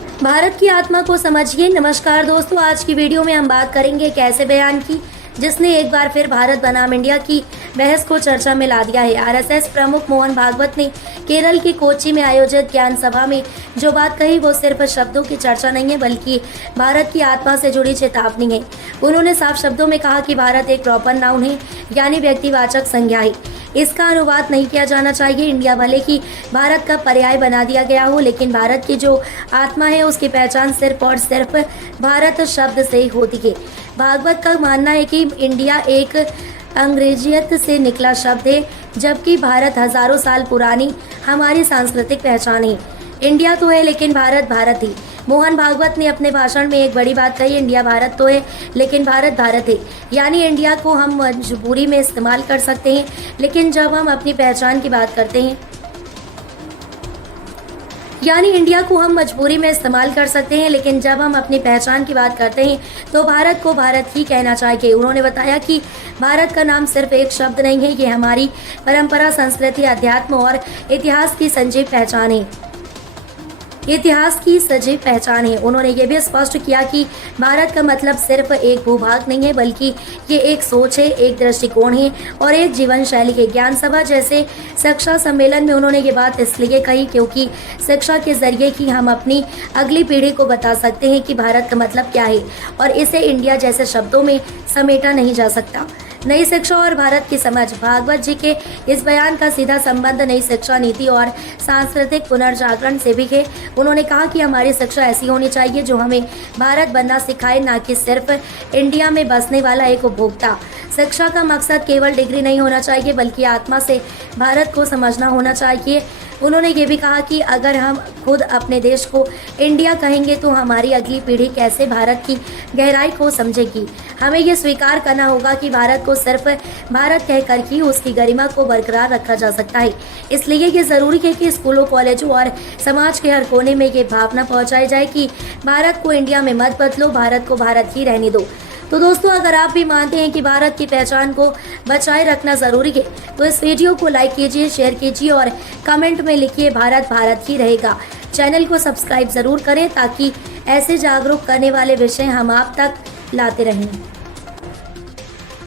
भारत की आत्मा को समझिए। नमस्कार दोस्तों, आज की वीडियो में हम बात करेंगे एक ऐसे बयान की जिसने एक बार फिर भारत बनाम इंडिया की बहस को चर्चा में ला दिया है। आरएसएस प्रमुख मोहन भागवत ने केरल के कोच्चि में आयोजित ज्ञान सभा में जो बात कही वो सिर्फ शब्दों की चर्चा नहीं है बल्कि भारत की आत्मा से जुड़ी चेतावनी है। उन्होंने साफ शब्दों में कहा कि भारत एक प्रॉपर नाउन है, यानी व्यक्तिवाचक संज्ञा है। इसका अनुवाद नहीं किया जाना चाहिए। इंडिया भले ही भारत का पर्याय बना दिया गया हो, लेकिन भारत की जो आत्मा है उसकी पहचान सिर्फ और सिर्फ भारत शब्द से ही होती है। भागवत का मानना है कि इंडिया एक अंग्रेजियत से निकला शब्द है, जबकि भारत हजारों साल पुरानी हमारी सांस्कृतिक पहचान है। इंडिया तो है लेकिन भारत भारत है। मोहन भागवत ने अपने भाषण में एक बड़ी बात कही, इंडिया भारत तो है लेकिन भारत भारत है। यानी इंडिया को हम मजबूरी में इस्तेमाल कर सकते हैं, लेकिन जब हम अपनी पहचान की बात करते हैं इंडिया को हम मजबूरी में इस्तेमाल कर सकते हैं, लेकिन जब हम अपनी पहचान की बात करते हैं तो भारत को भारत ही कहना चाहिए। उन्होंने बताया कि भारत का नाम सिर्फ एक शब्द नहीं है, ये हमारी परंपरा, संस्कृति, अध्यात्म और इतिहास की सजीव पहचान है। उन्होंने ये भी स्पष्ट किया कि भारत का मतलब सिर्फ एक भूभाग नहीं है, बल्कि ये एक सोच है, एक दृष्टिकोण है और एक जीवन शैली है। ज्ञान सभा जैसे शिक्षा सम्मेलन में उन्होंने ये बात इसलिए कही क्योंकि शिक्षा के जरिए ही हम अपनी अगली पीढ़ी को बता सकते हैं कि भारत का मतलब क्या है और इसे इंडिया जैसे शब्दों में समेटा नहीं जा सकता। नई शिक्षा और भारत की समझ। भागवत जी के इस बयान का सीधा संबंध नई शिक्षा नीति और सांस्कृतिक पुनर्जागरण से भी है। उन्होंने कहा कि हमारी शिक्षा ऐसी होनी चाहिए जो हमें भारत बनना सिखाए, ना कि सिर्फ इंडिया में बसने वाला एक उपभोक्ता। शिक्षा का मकसद केवल डिग्री नहीं होना चाहिए बल्कि आत्मा से भारत को समझना होना चाहिए। उन्होंने ये भी कहा कि अगर हम खुद अपने देश को इंडिया कहेंगे तो हमारी अगली पीढ़ी कैसे भारत की गहराई को समझेगी। हमें ये स्वीकार करना होगा कि भारत को सिर्फ भारत कहकर ही उसकी गरिमा को बरकरार रखा जा सकता है। इसलिए ये ज़रूरी है कि स्कूलों, कॉलेजों और समाज के हर कोने में ये भावना पहुँचाई जाए कि भारत को इंडिया में मत बदलो, भारत को भारत ही रहने दो। तो दोस्तों, अगर आप भी मानते हैं कि भारत की पहचान को बचाए रखना ज़रूरी है तो इस वीडियो को लाइक कीजिए, शेयर कीजिए और कमेंट में लिखिए भारत भारत ही रहेगा। चैनल को सब्सक्राइब ज़रूर करें ताकि ऐसे जागरूक करने वाले विषय हम आप तक लाते रहें।